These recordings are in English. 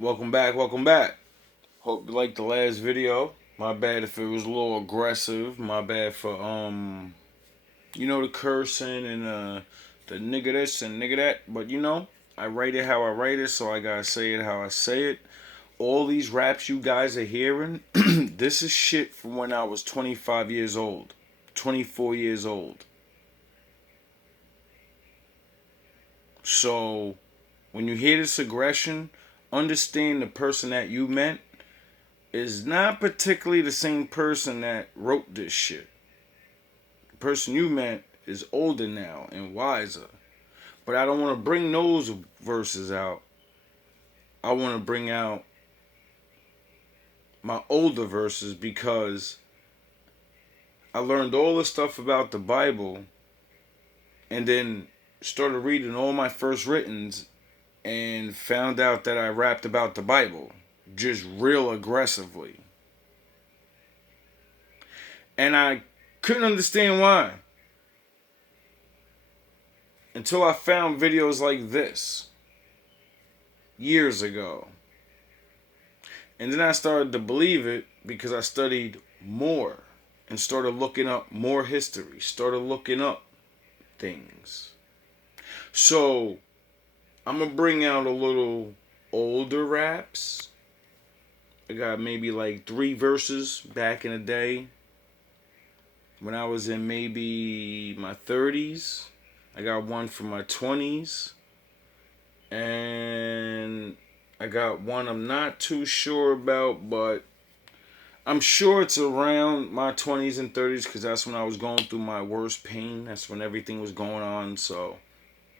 Welcome back, welcome back. Hope you liked the last video. My bad if it was a little aggressive. My bad for the cursing and the nigga this and nigga that. But I write it how I write it, so I gotta say it how I say it. All these raps you guys are hearing, this is shit from when I was 25 years old, 24 years old. So when you hear this aggression, understand the person that you meant is not particularly the same person that wrote this shit. The person you meant is older now and wiser. But I don't want to bring those verses out. I want to bring out my older verses because I learned all the stuff about the Bible and then started reading all my first writtens and found out that I rapped about the Bible just real aggressively. And I couldn't understand why. Until I found videos like this years ago. And then I started to believe it because I studied more and started looking up more history, started looking up things. So, I'm going to bring out a little older raps. I got maybe like 3 verses back in the day when I was in maybe my 30s. I got one from my 20s. And I got one I'm not too sure about, but I'm sure it's around my 20s and 30s because that's when I was going through my worst pain. That's when everything was going on. So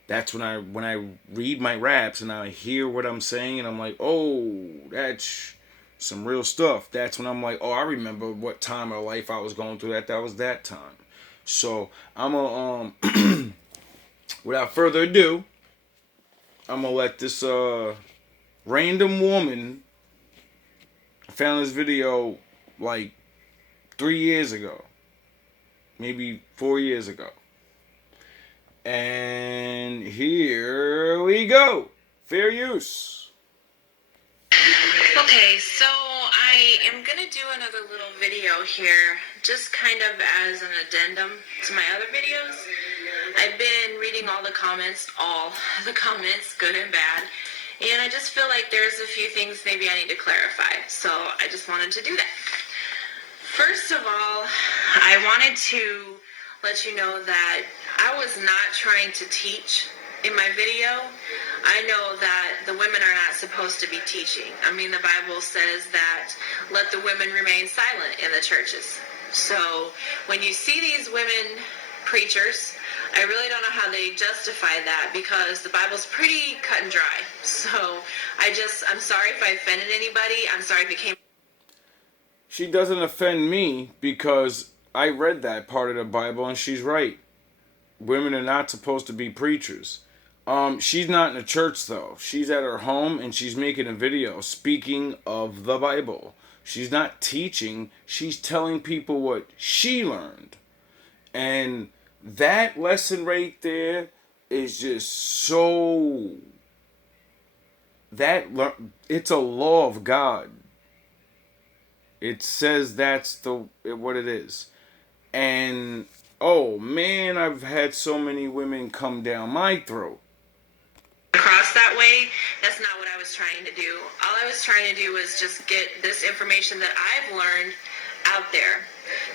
that's when I read my raps and I hear what I'm saying and I'm like, oh, that's some real stuff. That's when I'm like, oh, I remember what time of life I was going through that. That was that time. So I'm a without further ado, I'm gonna let this random woman. I found this video like 3 years ago, maybe 4 years ago. And here we go. Fair use. Okay, so I am going to do another little video here, just kind of as an addendum to my other videos. I've been reading all the comments, good and bad, and I just feel like there's a few things maybe I need to clarify, so I just wanted to do that. First of all, I wanted to let you know that I was not trying to teach in my video. I know that the women are not supposed to be teaching. I mean, the Bible says that let the women remain silent in the churches. So when you see these women preachers, I really don't know how they justify that because the Bible's pretty cut and dry. So I'm sorry if I offended anybody. I'm sorry if it came. She doesn't offend me because I read that part of the Bible and she's right. Women are not supposed to be preachers. She's not in a church though. She's at her home and she's making a video speaking of the Bible. She's not teaching. She's telling people what she learned. And that lesson right there is just so it's a law of God. It says that's what it is. And oh man, I've had so many women come down my throat. Across that way, that's not what I was trying to do. All I was trying to do was just get this information that I've learned out there.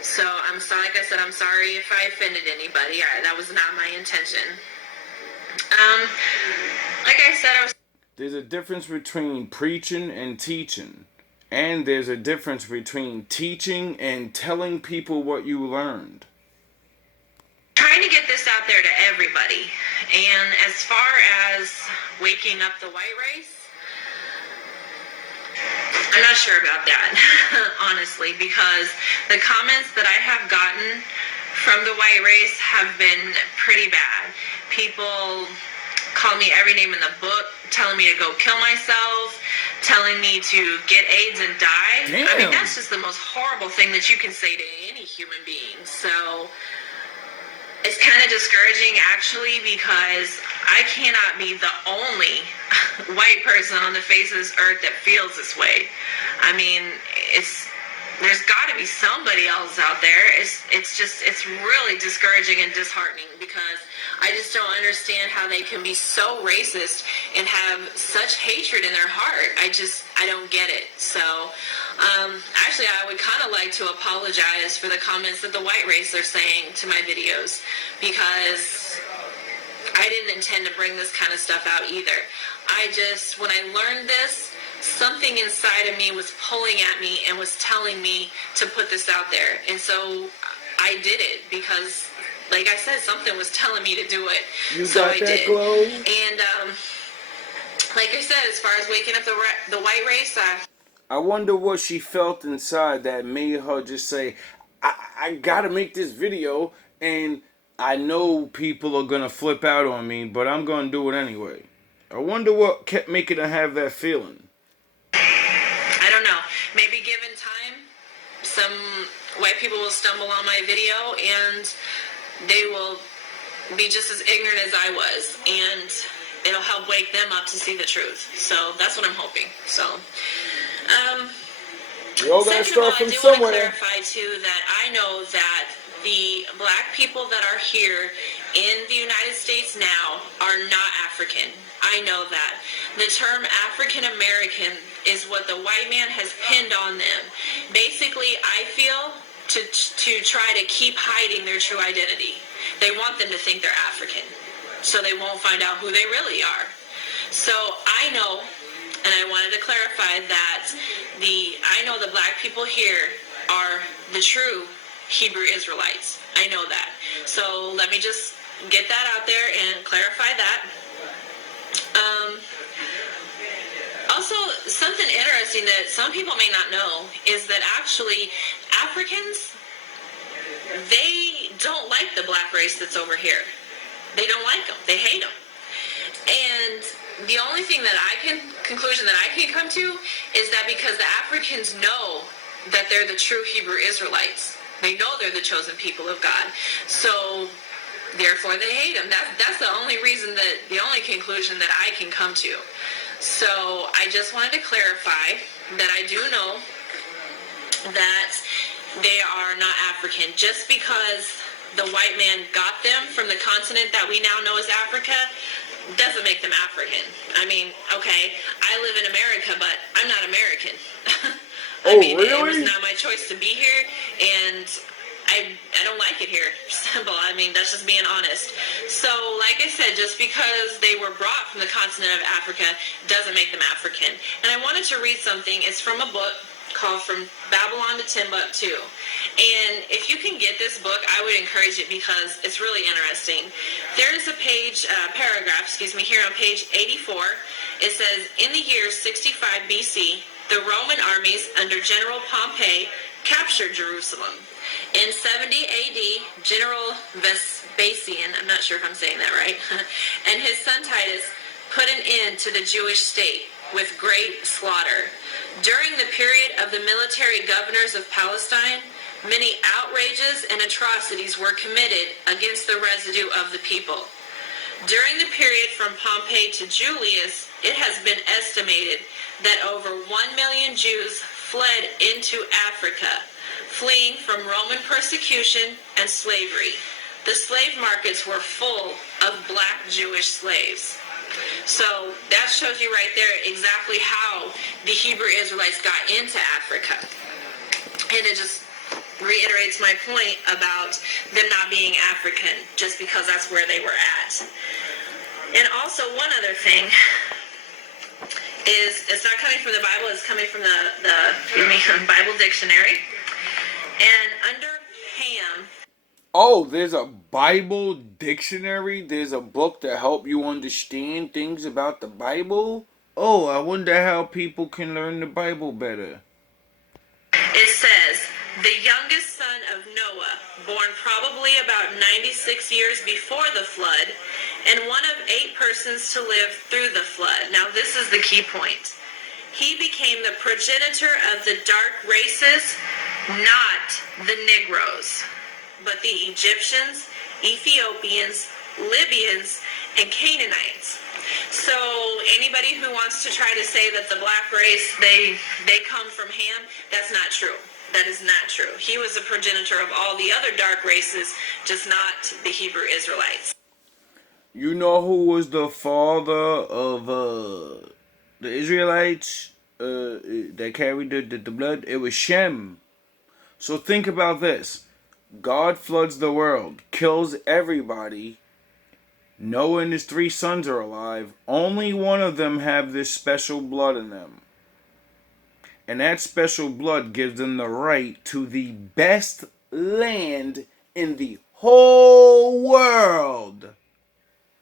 So like I said, I'm sorry if I offended anybody. That was not my intention. Like I said, There's a difference between preaching and teaching. And there's a difference between teaching and telling people what you learned. Trying to get this out there to everybody. And as far as waking up the white race, I'm not sure about that, honestly, because the comments that I have gotten from the white race have been pretty bad. People call me every name in the book, telling me to go kill myself, telling me to get AIDS and die. Damn. I mean, that's just the most horrible thing that you can say to any human being. So it's kind of discouraging, actually, because I cannot be the only white person on the face of this earth that feels this way. I mean, there's got to be somebody else out there. It's really discouraging and disheartening, because I just don't understand how they can be so racist and have such hatred in their heart. I don't get it. So, actually, I would kind of like to apologize for the comments that the white race are saying to my videos, because I didn't intend to bring this kind of stuff out either. When I learned this, something inside of me was pulling at me and was telling me to put this out there. And so I did it because, like I said, something was telling me to do it. You so got I that did. glow? And like I said, as far as waking up the white race, I wonder what she felt inside that made her just say, I gotta make this video, and I know people are gonna flip out on me, but I'm gonna do it anyway. I wonder what kept making her have that feeling. I don't know. Maybe given time, some white people will stumble on my video and they will be just as ignorant as I was, and it'll help wake them up to see the truth. So that's what I'm hoping. So, You all gotta second of all, start from I do want to somewhere. clarify too that I know that the black people that are here in the United States now are not African. I know that. The term African American is what the white man has pinned on them. Basically, I feel to try to keep hiding their true identity. They want them to think they're African, so they won't find out who they really are. So I know, and I wanted to clarify that I know the black people here are the true Hebrew Israelites. I know that. So let me just get that out there and clarify that. Also, something interesting that some people may not know is that actually Africans, they don't like the black race that's over here. They don't like them. They hate them. And the only thing that conclusion that I can come to is that because the Africans know that they're the true Hebrew Israelites. They know they're the chosen people of God. So therefore they hate them. That's the only conclusion that I can come to. So I just wanted to clarify that I do know that they are not African. Just because the white man got them from the continent that we now know as Africa doesn't make them African. I mean, okay, I live in America, but I'm not American. Really? It was not my choice to be here, and I don't like it here. Simple. I mean, that's just being honest. So, like I said, just because they were brought from the continent of Africa doesn't make them African. And I wanted to read something. It's from a book called From Babylon to Timbuktu. And if you can get this book, I would encourage it because it's really interesting. There is a paragraph, here on page 84. It says, in the year 65 BC, the Roman armies under General Pompey captured Jerusalem. In 70 AD, General Vespasian, I'm not sure if I'm saying that right, and his son Titus put an end to the Jewish state with great slaughter. During the period of the military governors of Palestine, many outrages and atrocities were committed against the residue of the people. During the period from Pompey to Julius, it has been estimated that over 1 million Jews fled into Africa, fleeing from Roman persecution and slavery. The slave markets were full of black Jewish slaves. So that shows you right there exactly how the Hebrew Israelites got into Africa. And it just reiterates my point about them not being African just because that's where they were at. And also one other thing is, it's not coming from the Bible, it's coming from the Bible dictionary. And under Ham. Oh, there's a Bible dictionary? There's a book to help you understand things about the Bible? Oh, I wonder how people can learn the Bible better. It says, the youngest son of Noah, born probably about 96 years before the flood, and one of 8 persons to live through the flood. Now this is the key point. He became the progenitor of the dark races, not the Negroes, but the Egyptians, Ethiopians, Libyans, and Canaanites. So anybody anybody who wants to try to say that the black race, they come from Ham, that's not true. That is not true. He was a progenitor of all the other dark races, just not the Hebrew Israelites. You know who was the father of the Israelites that carried the blood? It was Shem. So think about this. God floods the world, kills everybody. Noah and his 3 sons are alive. Only one of them have this special blood in them. And that special blood gives them the right to the best land in the whole world.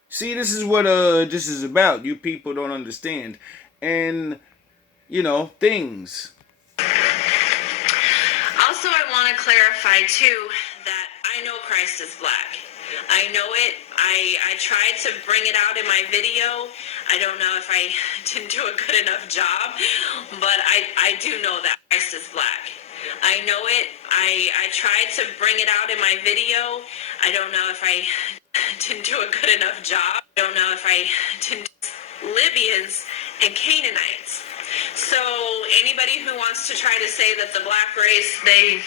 See, this is what this is about. You people don't understand. And, things. Also, I want to clarify, too, that I know Christ is black. I know it. I tried to bring it out in my video. I don't know if I didn't do a good enough job, but I do know that Christ is black. I know it. I tried to bring it out in my video. I don't know if I didn't do a good enough job. I don't know if I didn't. Libyans and Canaanites. So anybody who wants to try to say that the black race, they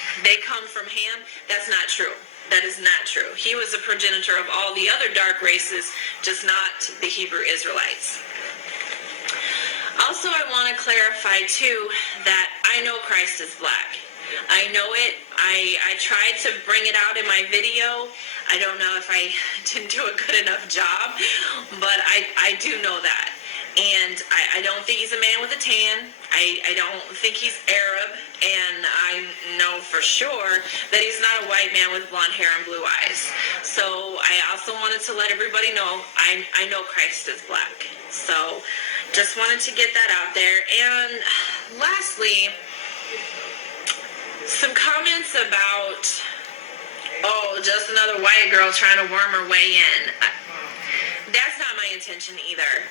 come from Ham, that's not true. That is not true. He was a progenitor of all the other dark races, just not the Hebrew Israelites. Also, I want to clarify, too, that I know Christ is black. I know it. I tried to bring it out in my video. I don't know if I didn't do a good enough job, but I do know that. And I don't think he's a man with a tan. I don't think he's Arab. And I know for sure that he's not a white man with blonde hair and blue eyes. So I also wanted to let everybody know I know Christ is black. So just wanted to get that out there. And lastly, some comments about, just another white girl trying to worm her way in. That's not my intention either.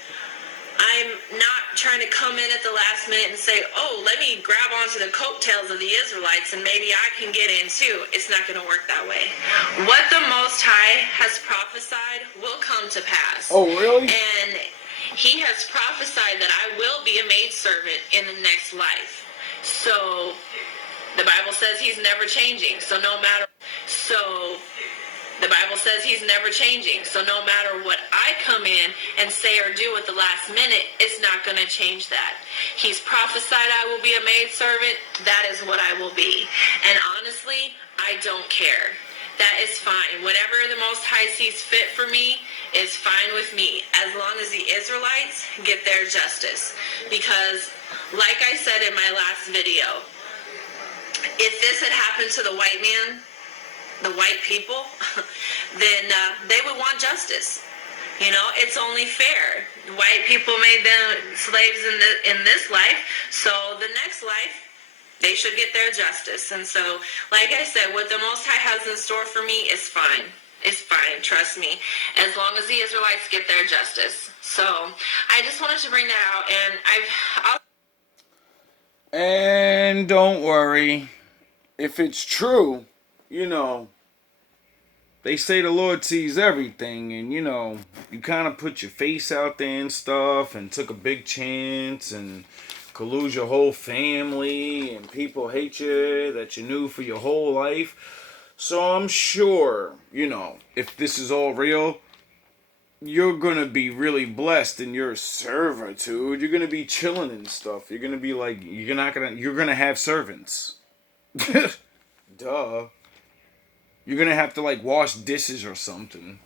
I'm not trying to come in at the last minute and say, let me grab onto the coattails of the Israelites and maybe I can get in too. It's not going to work that way. What the Most High has prophesied will come to pass. Oh, really? And he has prophesied that I will be a maidservant in the next life. So the Bible says he's never changing. The Bible says he's never changing. So no matter what I come in and say or do at the last minute, it's not going to change that. He's prophesied I will be a maidservant. That is what I will be. And honestly, I don't care. That is fine. Whatever the Most High sees fit for me is fine with me, as long as the Israelites get their justice. Because, like I said in my last video, if this had happened to the white man, the white people, then they would want justice. It's only fair. White people made them slaves in this life, so the next life, they should get their justice. And so, like I said, what the Most High has in store for me is fine. It's fine, trust me, as long as the Israelites get their justice. So, I just wanted to bring that out, and And don't worry. If it's true, they say the Lord sees everything, and you kind of put your face out there and stuff and took a big chance and could lose your whole family and people hate you that you knew for your whole life. So I'm sure, if this is all real, you're going to be really blessed in your servitude. You're going to be chilling and stuff. You're going to be like, you're going to have servants. Duh. You're going to have to wash dishes or something.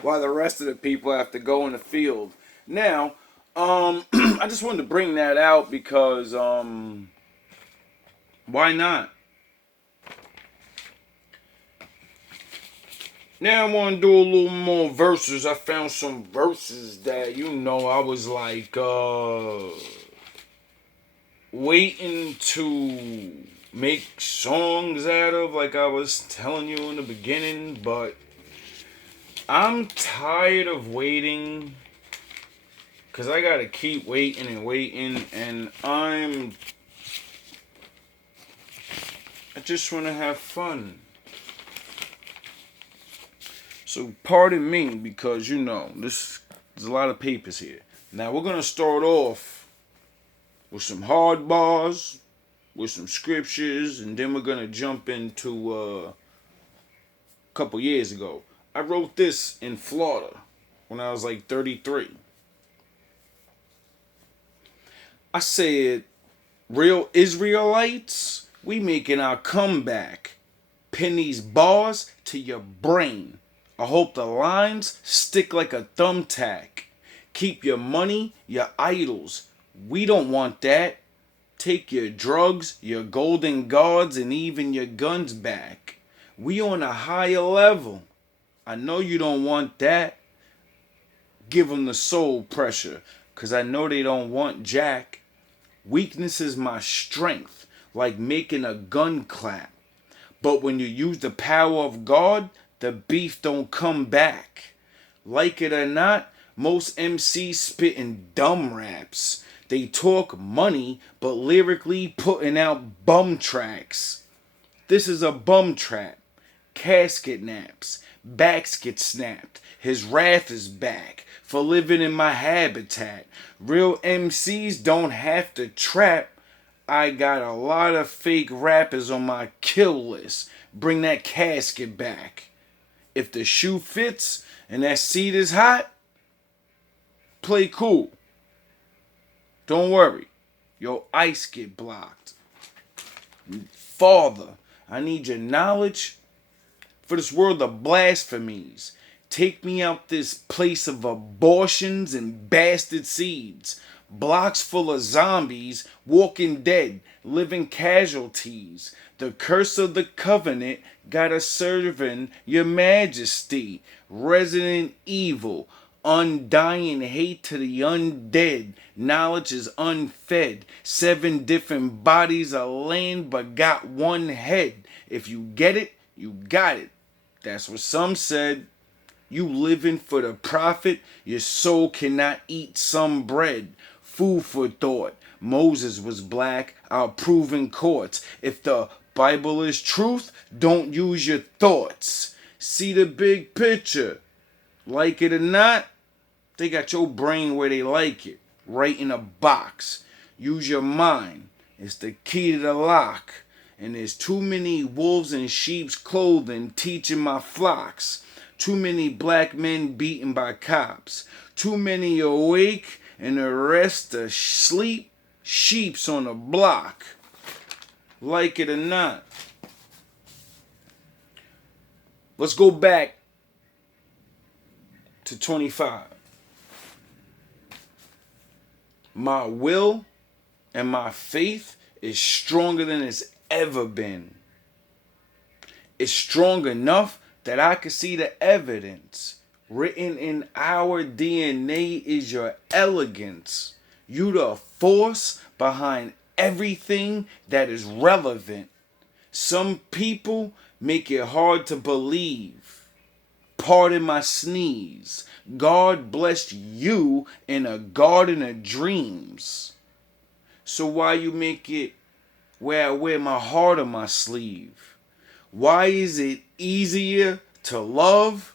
While the rest of the people have to go in the field. Now, I just wanted to bring that out because, why not? Now I want to do a little more verses. I found some verses that, I was waiting to make songs out of, like I was telling you in the beginning, but I'm tired of waiting, because I gotta keep waiting and waiting, and I just want to have fun. So pardon me, because there's a lot of papers here. Now we're gonna start off with some hard bars, with some scriptures, and then we're gonna jump into a couple years ago. I wrote this in Florida when I was like 33. I said, real Israelites, we making our comeback. Pin these bars to your brain. I hope the lines stick like a thumbtack. Keep your money, your idols. We don't want that. Take your drugs, your golden guards, and even your guns back. We on a higher level. I know you don't want that. Give them the soul pressure, cause I know they don't want jack. Weakness is my strength, like making a gun clap. But when you use the power of God, the beef don't come back. Like it or not, most MCs spitting dumb raps. They talk money, but lyrically putting out bum tracks. This is a bum trap. Casket naps. Backs get snapped. His wrath is back for living in my habitat. Real MCs don't have to trap. I got a lot of fake rappers on my kill list. Bring that casket back. If the shoe fits and that seat is hot, play cool. Don't worry. Your ice get blocked. Father, I need your knowledge for this world of blasphemies. Take me out this place of abortions and bastard seeds. Blocks full of zombies, walking dead, living casualties. The curse of the covenant got us serving your majesty. Resident evil, undying hate to the undead. Knowledge is unfed. 7 different bodies of land but got one head. If you get it, you got it. That's what some said. You living for the profit, your soul cannot eat some bread. Food for thought. Moses was black, I'll prove in courts. If the Bible is truth, don't use your thoughts. See the big picture. Like it or not, they got your brain where they like it. Right in a box. Use your mind. It's the key to the lock. And there's too many wolves in sheep's clothing teaching my flocks. Too many black men beaten by cops. Too many awake and the rest asleep. Sheep's on the block. Like it or not. Let's go back to 25. My will and my faith is stronger than it's ever been. It's strong enough that I can see the evidence. Written in our DNA is your elegance. You the force behind everything that is relevant. Some people make it hard to believe. Pardon my sneeze. God blessed you in a garden of dreams. So why you make it where I wear my heart on my sleeve? Why is it easier to love,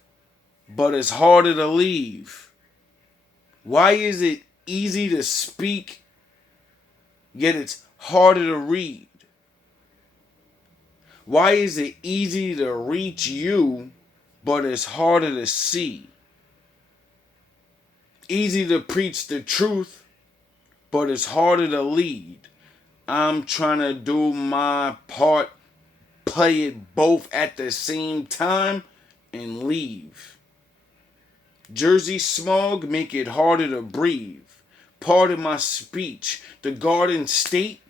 but it's harder to leave? Why is it easy to speak, yet it's harder to read? Why is it easy to reach you, but it's harder to see? Easy to preach the truth, but it's harder to lead. I'm trying to do my part, play it both at the same time, and leave. Jersey smog make it harder to breathe. Pardon my speech. The Garden State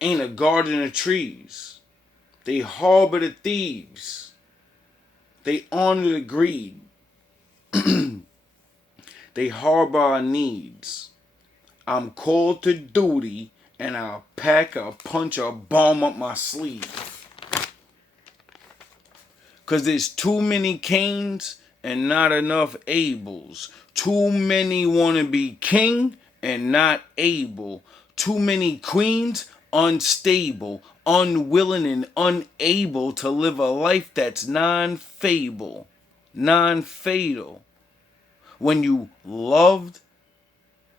ain't a garden of trees. They harbor the thieves. They honor the greed. They harbor our needs. I'm called to duty, and I'll pack a punch or bomb up my sleeve. Cause there's too many Cains and not enough Abels. Too many wanna be king and not able. Too many queens unstable, unwilling and unable to live a life that's non-fable, non-fatal. When you loved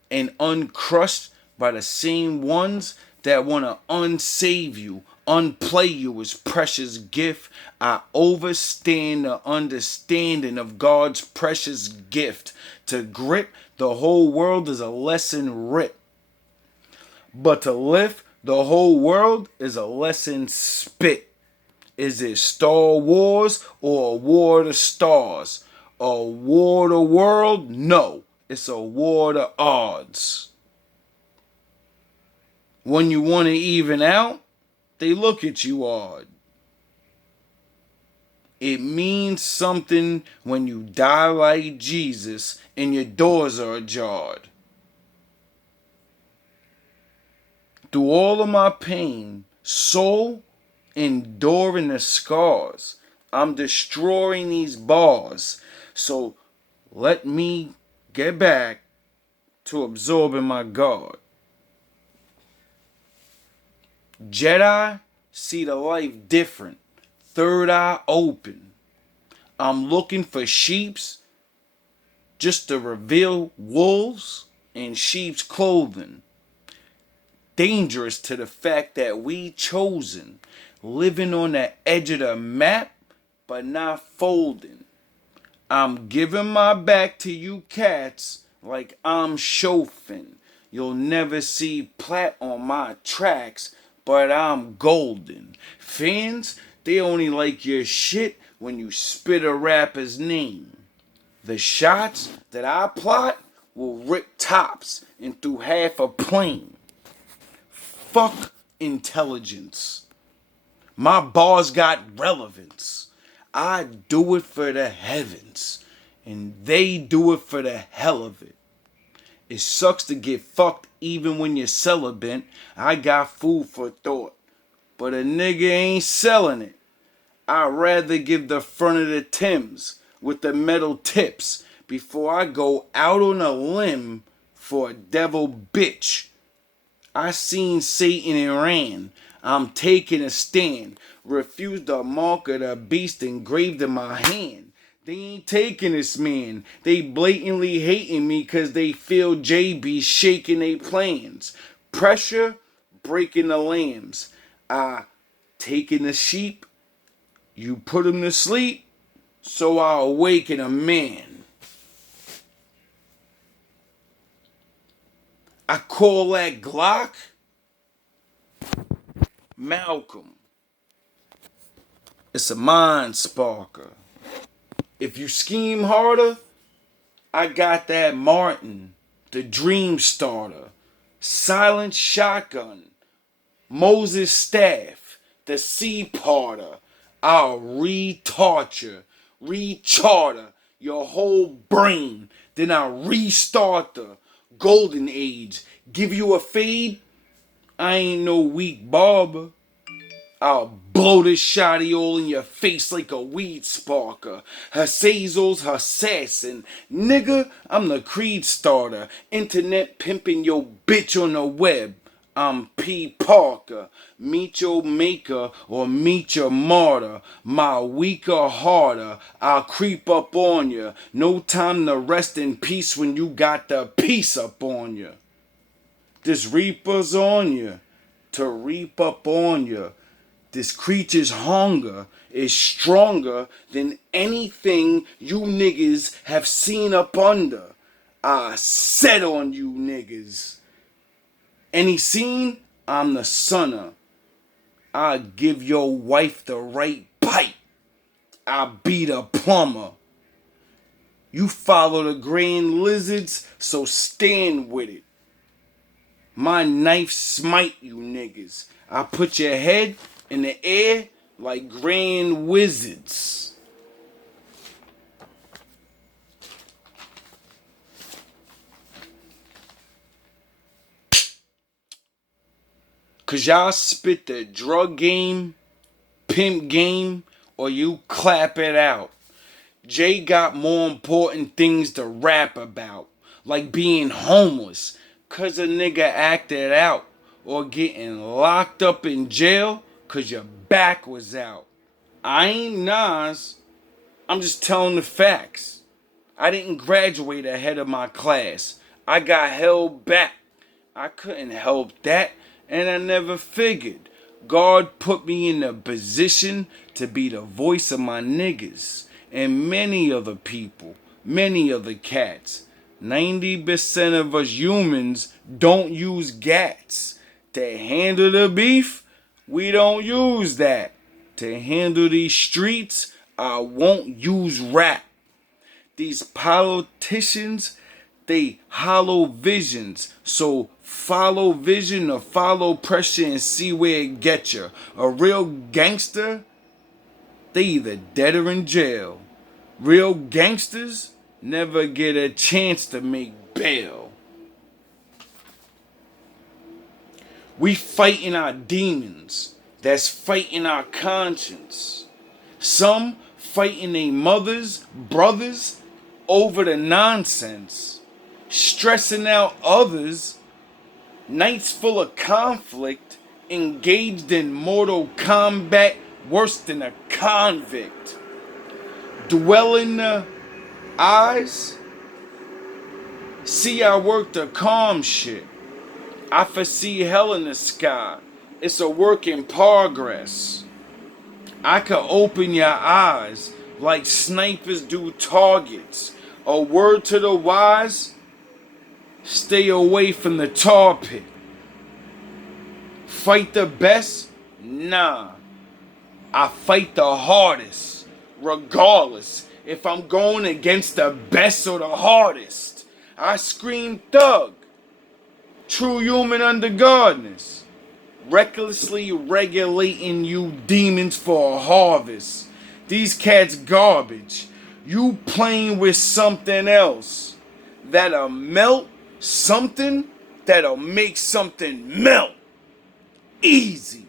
and uncrushed by the same ones that want to unsave you, unplay you as precious gift. I overstand the understanding of God's precious gift. To grip the whole world is a lesson writ, but to lift the whole world is a lesson spit. Is it Star Wars or a War of the Stars? A war of the world? No, it's a war of the odds. When you want to even out, they look at you odd. It means something when you die like Jesus and your doors are ajar. Through all of my pain, soul, enduring the scars, I'm destroying these bars. So let me get back to absorbing my God. Jedi see the life different. Third eye open. I'm looking for sheeps just to reveal wolves in sheep's clothing. Dangerous to the fact that we chosen. Living on the edge of the map, but not folding. I'm giving my back to you cats like I'm chauffin'. You'll never see plat on my tracks, but I'm golden. Fans, they only like your shit when you spit a rapper's name. The shots that I plot will rip tops and through half a plane. Fuck intelligence. My bars got relevance. I do it for the heavens, and they do it for the hell of it. It sucks to get fucked even when you're celibate. I got food for thought, but a nigga ain't selling it. I'd rather give the front of the Timbs with the metal tips before I go out on a limb for a devil bitch. I seen Satan and ran. I'm taking a stand. Refuse the mark of the beast engraved in my hand. They ain't taking this man. They blatantly hating me cause they feel JB shaking they plans. Pressure breaking the lambs. I taking the sheep. You put him to sleep, so I awaken a man. I call that Glock Malcolm. It's a mind sparker. If you scheme harder, I got that Martin, the dream starter. Silent shotgun, Moses staff, the sea parter. I'll re-torture, re-charter your whole brain. Then I'll restart the golden age. Give you a fade? I ain't no weak barber. I'll blow this shotty all in your face like a weed sparker. Hazazel's assassin. Nigga, I'm the creed starter. Internet pimping your bitch on the web. I'm P. Parker. Meet your maker or meet your martyr. My weaker harder. I'll creep up on ya. No time to rest in peace when you got the peace up on ya. This reaper's on ya. To reap up on ya. This creature's hunger is stronger than anything you niggas have seen up under. I set on you niggas. Any scene, I'm the sonner. I give your wife the right bite. I beat a plumber. You follow the grand lizards, so stand with it. My knife smite you niggas. I put your head in the air like grand wizards. Cause y'all spit the drug game, pimp game, or you clap it out. Jay got more important things to rap about, like being homeless, cause a nigga acted out, or getting locked up in jail, cause your back was out. I ain't Nas, I'm just telling the facts. I didn't graduate ahead of my class. I got held back. I couldn't help that, and I never figured. God put me in a position to be the voice of my niggas and many other people, many other cats. 90% of us humans don't use gats. To handle the beef, we don't use that. To handle these streets, I won't use rap. These politicians, they hollow visions. So follow vision or follow pressure and see where it gets you. A real gangster, they either dead or in jail. Real gangsters never get a chance to make bail. We fighting our demons. That's fighting our conscience. Some fighting their mothers, brothers over the nonsense. Stressing out others. Nights full of conflict. Engaged in mortal combat worse than a convict. Dwell in the eyes. See, I work the calm shit. I foresee hell in the sky. It's a work in progress. I could open your eyes like snipers do targets. A word to the wise, stay away from the tar pit. Fight the best? Nah. I fight the hardest, regardless if I'm going against the best or the hardest. I scream thug, true human under godness, recklessly regulating you demons for a harvest. These cats garbage. You playing with something else that'll melt something that'll make something melt. Easy.